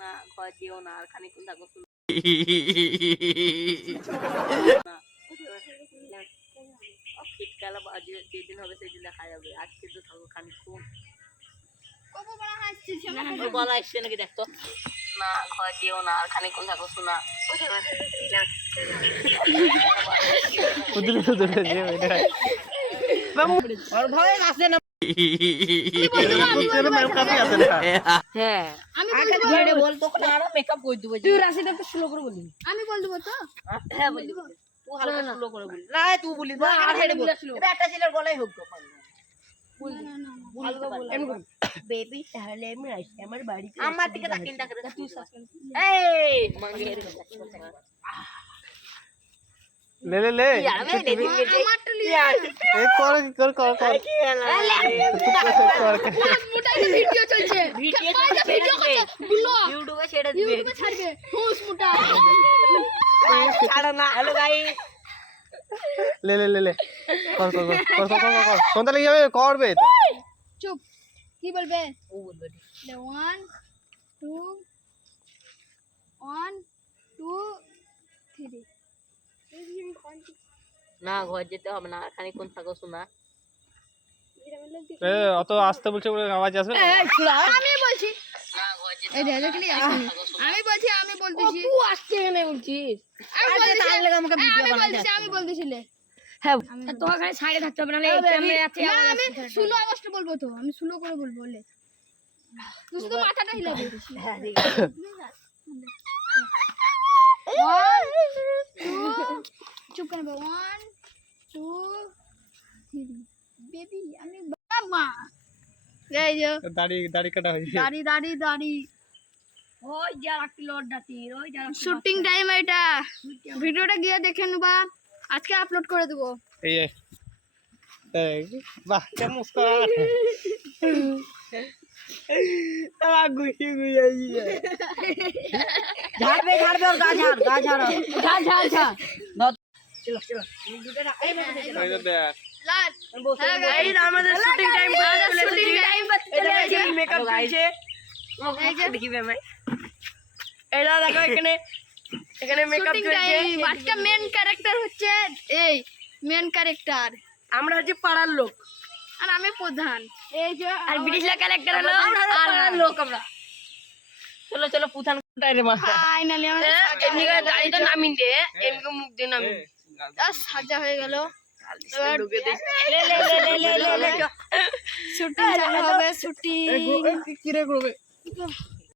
না ঘর যেও না, আর খানিকক্ষণ থাকো। শীতকাল যেদিন হবে সেদিন দেখা যাবে, আজকে তো থাকো খানিকক্ষণ। বলা আসছে নাকি দেখতো না, ঘর যেও না, আর খানিকক্ষণ থাকো। শোনা और भाई আসে না হ্যাঁ আমি বলবো বল তো আরো মেকআপ করে দেবো। তুই রাশিটা একটু স্লো করে বলি আমি বল দেবো তো। হ্যাঁ বল দেবো, তুই হালকা স্লো করে বল। না তুই বলি বল আর হেডে বল এটা একটা ছেলের গলায় হোক তো বল না না হালকা বল। বেবি তাহলে আমি আসি আমার বাড়িতে আমার দিকে তাকিন তাকে তুই এই মাঙ্গের ले ले ले আমি দেদিন কেটে আমারটা লিয়া एक कर মোটাই ভিডিও চলছে ভিডিও ভিডিও করছে ব্লগ ইউটিউবে ছেড়ে দিবে। ইউটিউবে ছাড়বে হুস মোটা ছাড়ো না। হ্যালো গাইস, ले ले ले ले कर कौन ता लगे যাবে করবে তো চুপ কি বলবে ও বলবে 1 2 1 2 3 না ঘর যেতে হবে না, খানিকক্ষণ থাকো। শোনা এ অত আস্তে বলছে বলে আওয়াজ আসবে না আমি বলছি না ঘর যেতে এই ডায়লগলি আসেনি আমি বলতেছি তুই আসছে কেন বলছিস তাহলে আমাকে ভিডিও বানাতে আমি বলতেছিলে হ্যাঁ তোমার কাছে সাইডে থাকতে হবে না ক্যামেরা আছে না আমি স্লো আওয়াজটা বলবো তো আমি স্লো করে বলবো বলে তুই শুধু মাথাটা হিলাবি হ্যাঁ ঠিক চুপ করে 1 2 3 বেবি আমি বাবা এই যে দাড়ি কাটা হয়েছে দাড়ি ওই যা রাখতি লড ডাতি ওই যা শুটিং টাইম এটা ভিডিওটা গিয়ে দেখে নেবা আজকে আপলোড করে দেবো এই বাহ কে মুস্কুরা তারা গুছি গুছি ঝাড়বে और গা ঝাড় চলো এই দেখ লাল গাইস আমাদের শুটিং টাইম চলে এসেছে মেকআপ চলছে দেখিবে ভাই এটা দেখো এখানে মেকআপ শুটিং চলছে টাইম আজকে মেন ক্যারেক্টার হচ্ছে এই মেন ক্যারেক্টার আমরা হচ্ছে পাড়ার লোক আর আমি প্রধান এই যে আর ব্রিটিশরা ক্যারেক্টার হলো আর লোক আমরা চলো পুথান কোটায় রে মা ফাইনালি আমাদের এমনি করে দাড়িটা নামিন দে এমনি মুখ দিয়ে নামিন সাজা হয়ে গেল ले শুটিং চালু হবে শুটিং কিরে করবে